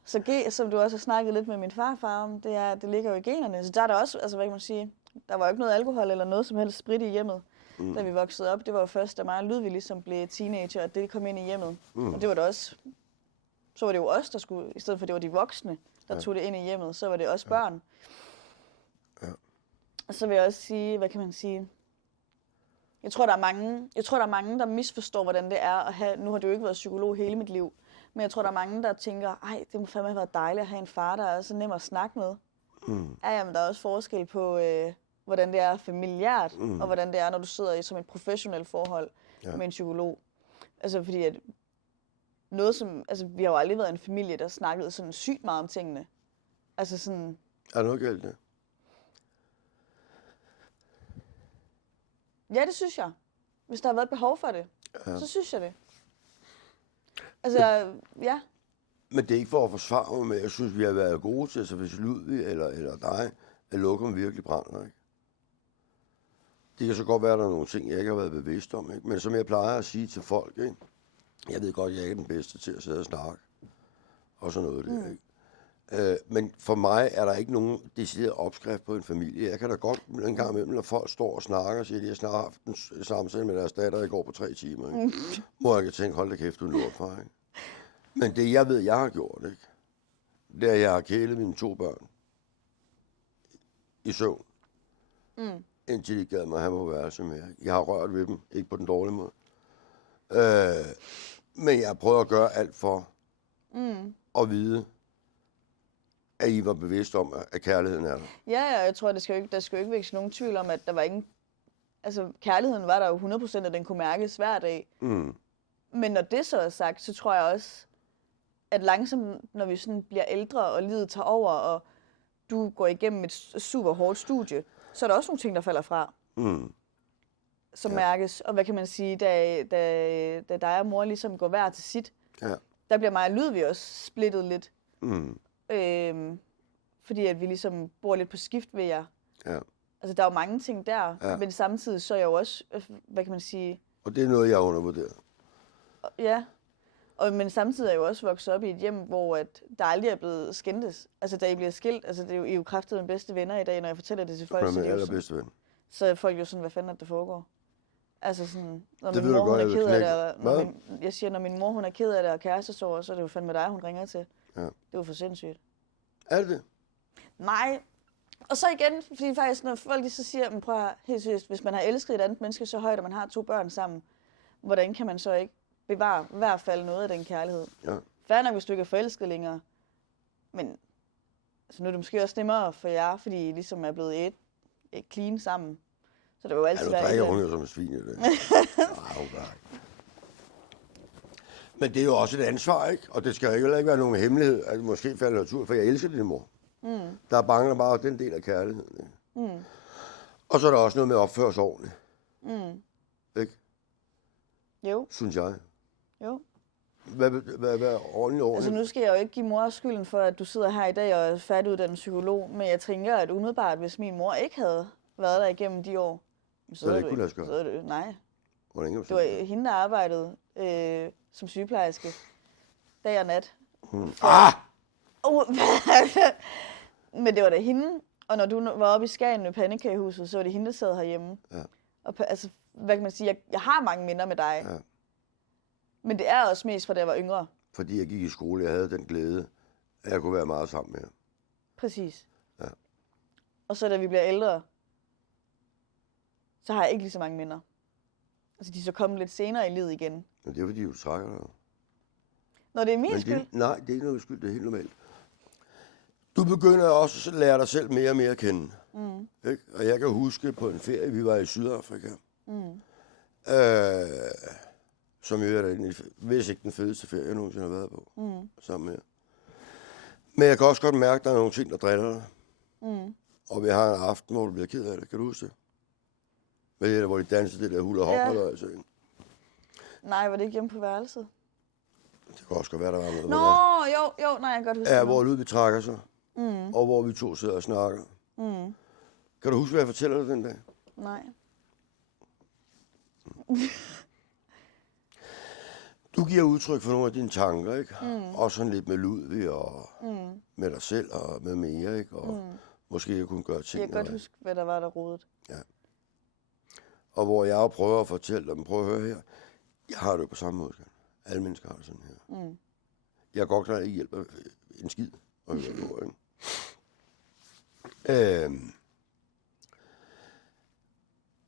Så som du også har snakket lidt med min farfar om, det ligger jo i generne. Så der er der også, altså hvad kan man sige, der var jo ikke noget alkohol eller noget som helst sprit i hjemmet, da vi voksede op. Det var jo først, da mig og Ludvig ligesom blev teenager, at det kom ind i hjemmet. Og det var det også, så var det jo os, der skulle, i stedet for det var de voksne, der tog det ind i hjemmet, så var det også børn. Ja. Og så vil jeg også sige, hvad kan man sige, jeg tror, der er mange, der misforstår, hvordan det er at have, nu har det jo ikke været psykolog hele mit liv, men jeg tror, der er mange, der tænker, ej, det må fandme have været dejligt at have en far, der er så nem at snakke med. Ja, men der er også forskel på, hvordan det er familiært, og hvordan det er, når du sidder i som et professionelt forhold med en psykolog. Altså, fordi at noget som, altså, vi har jo aldrig været en familie, der snakkede sådan sygt meget om tingene. Altså sådan... Er der noget galt det? Ja, det synes jeg. Hvis der har været behov for det, så synes jeg det. Altså, ja. Men det er ikke for at forsvare mig, men jeg synes, vi har været gode til, så hvis Ludvig eller dig, at lukken virkelig brænder, ikke? Det kan så godt være, at der er nogle ting, jeg ikke har været bevidst om, ikke? Men som jeg plejer at sige til folk, ikke? Jeg ved godt, at jeg ikke er den bedste til at sidde og snakke. Og sådan noget der, ikke? Men for mig er der ikke nogen decideret opskrift på en familie. Jeg kan da godt en gang imellem, når folk står og snakker og siger, at de har snart haft en samtale med deres datter i går på 3 timer. Ikke? Hvor jeg kan tænke, hold da kæft, du er lort fra, ikke? Men det jeg ved, jeg har gjort, ikke? Det er, at jeg har kælet mine 2 børn i søvn. Indtil de gad mig have på værelse med. Jeg har rørt ved dem, ikke på den dårlige måde. Men jeg har prøvet at gøre alt for at vide, at I var bevidst om, at kærligheden er der. Ja, jeg tror, der skal jo ikke vække nogen tvivl om, at der var ingen... Altså, kærligheden var der jo 100%, at den kunne mærkes hver dag. Men når det så er sagt, så tror jeg også, at langsomt, når vi sådan bliver ældre, og livet tager over, og du går igennem et super hårdt studie, så er der også nogle ting, der falder fra. Som mærkes. Og hvad kan man sige, da dig og mor ligesom går hver til sit, der bliver mig og Ludvig også splittet lidt. Fordi at vi ligesom bor lidt på skift ved jer. Altså, der er jo mange ting der, men samtidig så er jeg jo også, hvad kan man sige... Og det er noget, jeg undervurderer. Ja, men samtidig er jeg jo også vokset op i et hjem, hvor at der aldrig er blevet skændtes. Altså, da I bliver skilt, altså det er jo, I er jo kraftedeme bedste venner i dag, når jeg fortæller det til folk. Det er allerbedste ven. Så er folk jo sådan, hvad fanden er det foregår? Altså sådan, når det min mor, hun er ked af det, jeg siger, når min mor, hun er ked af det, og kærestesorg, så er det jo fandme dig, hun ringer til. Det er jo for sindssygt. Er det? Nej. Og så igen, fordi faktisk, når folk lige så siger, men prøv at høre, helt seriøst, hvis man har elsket et andet menneske så højt, og man har 2 børn sammen, hvordan kan man så ikke bevare i hvert fald noget af den kærlighed? Fair nok, hvis du ikke er forelsket længere. Men altså, nu er det måske også nemmere for jer, fordi I ligesom er blevet et clean sammen. Så det vil jo altid være... Ja, nu drikker hun jo som en svin i det. Men det er jo også et ansvar, ikke? Og det skal jo heller ikke være nogen hemmelighed, at det måske falder natur, for jeg elsker din mor. Der mangler bare den del af kærligheden. Og så er der også noget med at opføre sig ordentligt. Ikke? Jo. Synes jeg. Jo. Hvad ordentligt? Altså nu skal jeg jo ikke give mor skylden for, at du sidder her i dag og er færdiguddannet psykolog, men jeg tænker, at umiddelbart, hvis min mor ikke havde været der igennem de år, så det ikke kunne lade sig gøre? Nej. Det var hende, der arbejdede som sygeplejerske dag og nat. Men det var da hende, og når du var oppe i Skagen med pandekagehuset, så var det hende, der sad herhjemme. Og altså, hvad kan man sige, jeg har mange minder med dig. Men det er også mest fra, da jeg var yngre. Fordi jeg gik i skole, jeg havde den glæde, at jeg kunne være meget sammen med jer. Præcis. Og så da vi bliver ældre, så har jeg ikke lige så mange minder. Altså, de er så kommet lidt senere i livet igen. Men det er fordi, du trækker dig. Når det er min skyld? Nej, det er ikke noget skyld, det er helt normalt. Du begynder også at lære dig selv mere og mere at kende. Ikke? Og jeg kan huske på en ferie, vi var i Sydafrika. Som jo er hvis ikke den fedeste ferie, jeg nogensinde har været på. Sammen med. Men jeg kan også godt mærke, at der er nogle ting, der driller dig. Og vi har en aften, hvor du bliver ked af det. Kan du huske det? Med det der, hvor de dansede det der hula hop eller altså. Nej, var det ikke hjemme på værelset? Det kan også godt være, der var noget. Jo, nej, jeg kan godt huske det. Ja, hvor Ludvig trækker sig. Og hvor vi 2 sidder og snakker. Kan du huske, hvad jeg fortæller dig den dag? Nej. Du giver udtryk for nogle af dine tanker, ikke? Også sådan lidt med Ludvig og med dig selv og med mere, ikke? Og måske jeg kunne gøre ting. Jeg kan godt huske, hvad der var, der rodet. Ja. Og hvor jeg jo prøver at fortælle dem, prøv at høre her, jeg har det jo på samme måde, skal. Alle mennesker har det sådan her. Jeg går godt ikke hjælper en skid at høre det ord, ikke?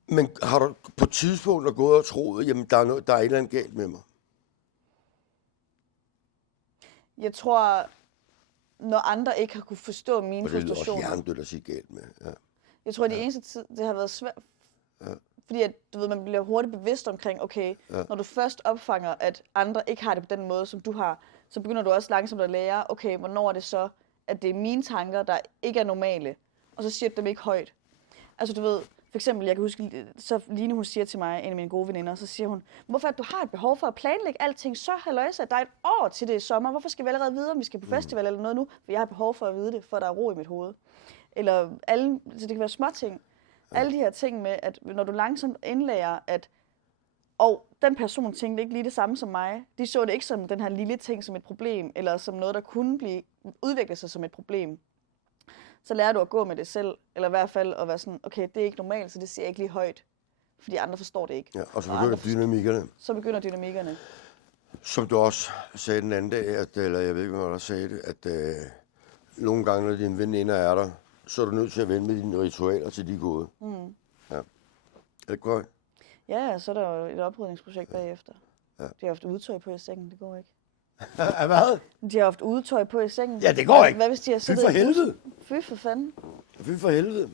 Men har du på et tidspunkt gået og troet, jamen der er et eller andet galt med mig? Jeg tror, når andre ikke har kunne forstå mine frustrationer. Og det lyder også hjernedødt at sige galt med. Jeg tror, at det eneste tid, det har været svært. Fordi at, du ved, man bliver hurtigt bevidst omkring, okay, når du først opfanger, at andre ikke har det på den måde, som du har, så begynder du også langsomt at lære, okay, hvornår er det så, at det er mine tanker, der ikke er normale, og så siger du dem ikke højt. Altså du ved, For eksempel, jeg kan huske, så Line, hun siger til mig, en af mine gode veninder, så siger hun, hvorfor at du har et behov for at planlægge alting så halløjse, at der er et år til det i sommer. Hvorfor skal vi allerede vide, om vi skal på festival eller noget nu? For jeg har behov for at vide det, for der er ro i mit hoved. Eller så det kan være småting. Alle de her ting med, at når du langsomt indlærer, at den person tænkte ikke lige det samme som mig. De så det ikke som den her lille ting som et problem, eller som noget, der kunne udvikle sig som et problem. Så lærer du at gå med det selv, eller i hvert fald at være sådan, okay, det er ikke normalt, så det siger jeg ikke lige højt, fordi andre forstår det ikke. Ja, og så begynder dynamikkerne. Så begynder dynamikkerne. Som du også sagde den anden dag, eller jeg ved ikke, hvad der sagde det, at nogle gange, når dine veninder er der, så er du nødt til at vende med dine ritualer til de gode. Ja. Er det godt? Ja, så er der jo et oprydningsprojekt bagefter. Ja. De har haft udtøj på i sengen, det går ikke. Hvad? De har haft udtøj på i sengen. Ja, det går ikke. Hvad hvis de har siddet Fy for helvede. Fy for fanden. Fy for helvede.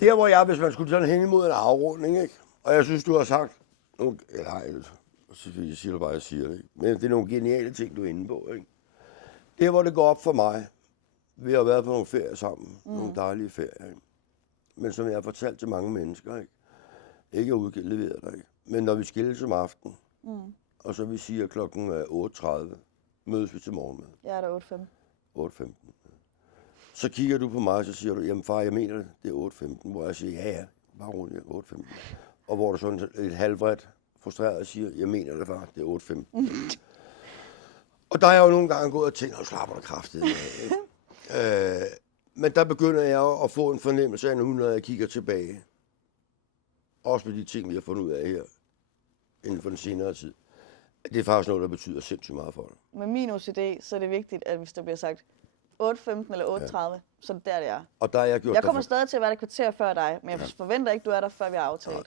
Der hvor hvis man skulle tage hen imod en afrunding, ikke? Og jeg synes, du har sagt nogle, jeg siger det bare, jeg siger det, ikke? Men det er nogle geniale ting, du er inde på, ikke? Der hvor det går op for mig, vi har været på nogle ferier sammen, nogle dejlige ferier, ikke? Men som jeg har fortalt til mange mennesker, ikke at udlevere dig, ikke? Men når vi skilles om aftenen, og så vi siger klokken 8.30, mødes vi til morgenmad. Jeg er der 8.15. 8.15. Så kigger du på mig, og så siger du, jamen far, jeg mener det, det er 8.15. Hvor jeg siger, ja, bare roligt, 8.15. Og hvor du sådan et halvvredt frustreret siger, jeg mener det far, det er 8.15. Og der er jeg jo nogle gange gået og tænkt, nu slapper der kraftigt. Men der begynder jeg at få en fornemmelse af, når jeg kigger tilbage. Også med de ting, vi har fundet ud af her, inden for den senere tid. Det er faktisk noget, der betyder sindssygt meget for dig. Med min OCD, så er det vigtigt, at hvis der bliver sagt 8.15 eller 8.30, så er det der, det er. Og der er jeg gjort jeg kommer stadig til at være der kvarter før dig, men jeg forventer ikke, du er der, før vi har aftalt. Ja.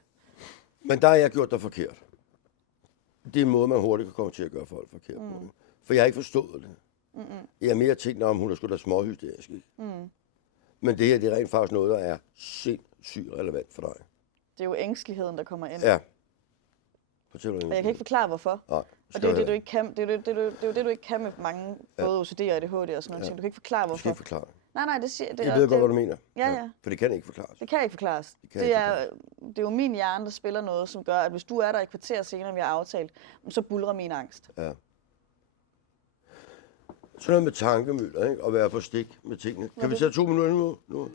Men der har jeg gjort dig forkert. Det er en måde, man hurtigt kan komme til at gøre folk forkert på. For jeg har ikke forstået det. Jeg har mere tænkt om, hun er sgu da småhysterisk, ikke? Men det her, det er rent faktisk noget, der er sindssygt relevant for dig. Det er jo ængsteligheden, der kommer ind. Ja. Og jeg kan ikke forklare, hvorfor. Nej, og det er det, du ikke kan. Det er jo det, du ikke kan med mange, både OCD og ADHD og sådan noget ting. Du kan ikke forklare, hvorfor. Du skal ikke forklare. Nej, det siger... Jeg ved godt, hvad du mener. Ja. For det kan ikke forklares. Det kan ikke forklares. Det er jo min hjerne, der spiller noget, som gør, at hvis du er der i kvarter senere, vi har aftalt, så buldrer min angst. Ja. Sådan noget med tankemøller, ikke? Og være på stik med tingene. Kan vi tage 2 minutter nu?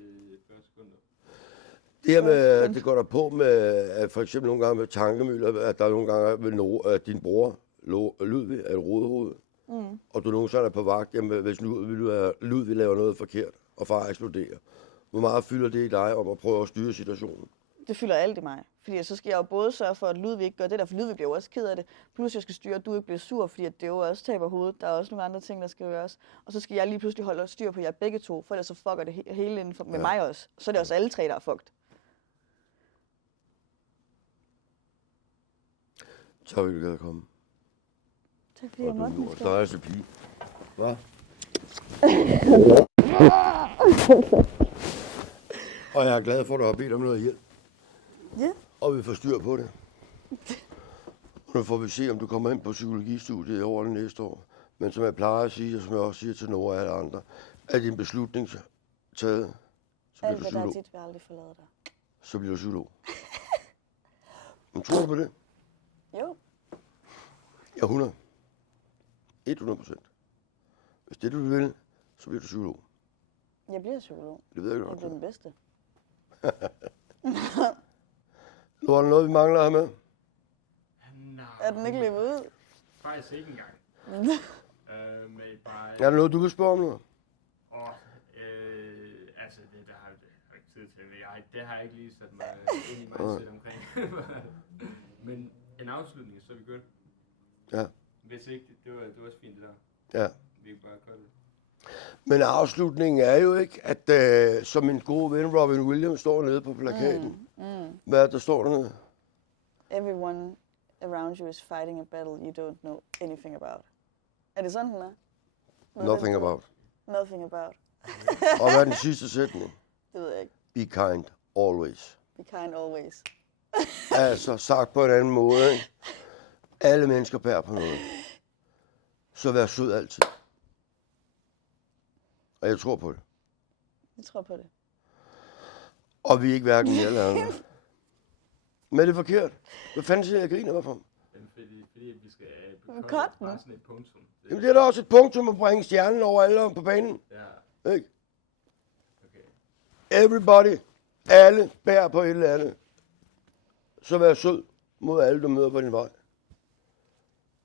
Det her med, det går der på med, at for eksempel nogle gange med tankemøller, at der er nogle gange, at din bror, Ludvig, er et rodehoved. Og du nogensinde er på vagt, jamen hvis Ludvig laver noget forkert, og far eksploderer. Hvor meget fylder det i dig om at prøve at styre situationen? Det fylder alt i mig. Fordi så skal jeg jo både sørge for, at Ludvig ikke gør det der, for Ludvig bliver jo også ked af det. Plus jeg skal styre, at du ikke bliver sur, fordi at det jo også taber hovedet. Der er også nogle andre ting, der skal gøres. Og så skal jeg lige pludselig holde styr på jer begge to, for ellers så fucker det hele inden for, med mig også. Så er det også alle tre, der er fucked. Tak fordi du gad at komme. Tak fordi jeg måtte. Du er den dejligste pige. Hvad? Og jeg er glad for, at du har bedt om noget hjælp. Ja. Og vi får styr på det. Og nu får vi se, om du kommer ind på psykologistudiet over det næste år. Men som jeg plejer at sige, og som jeg også siger til Nora og alle andre, er din beslutning taget, så bliver du psykolog. Alt, hvad der er dit, vil aldrig forlade dig. Så bliver du psykolog. Men tror du på det? Jo. Ja, 100%. Hvis det du vil, så bliver du psykolog. Jeg bliver psykolog. Det ved jeg godt. Jeg bliver den bedste. Nu er der noget, vi mangler her med. Nej. Er den ikke levet ud? Faktisk ikke engang. Med bare... Er der noget, du vil spørge om nu? Altså, det har jeg ikke tid til. Det har jeg ikke lige sat mig ind i mindset omkring. Men en afslutning, så er vi godt. Ja. Hvis ikke, det var også fint det der. Ja. Vi kan bare gøre det. Men afslutningen er jo ikke, at som min gode ven Robin Williams står nede på plakaten. Hvad er der står dernede? Everyone around you is fighting a battle you don't know anything about. Er det sådan, den er? Nothing about. Nothing about. Og hvad er den sidste sætning? Det ved jeg ikke. Be kind always. Be kind always. Altså sagt på en anden måde, ikke? Alle mennesker bærer på noget. Så vær sød altid. Og jeg tror på det. Jeg tror på det. Og vi er ikke hverken mere eller andet. Men det er forkert. Hvad fanden siger jeg griner, hvorfor? Men fordi vi skal Godt bare nu. sådan et punktum. Jamen, det er da også et punktum at bringe stjernen over alle på banen. Ja, Ikke? okay. Everybody, alle bærer på et eller andet. Så vær sød mod alle, du møder på din vej.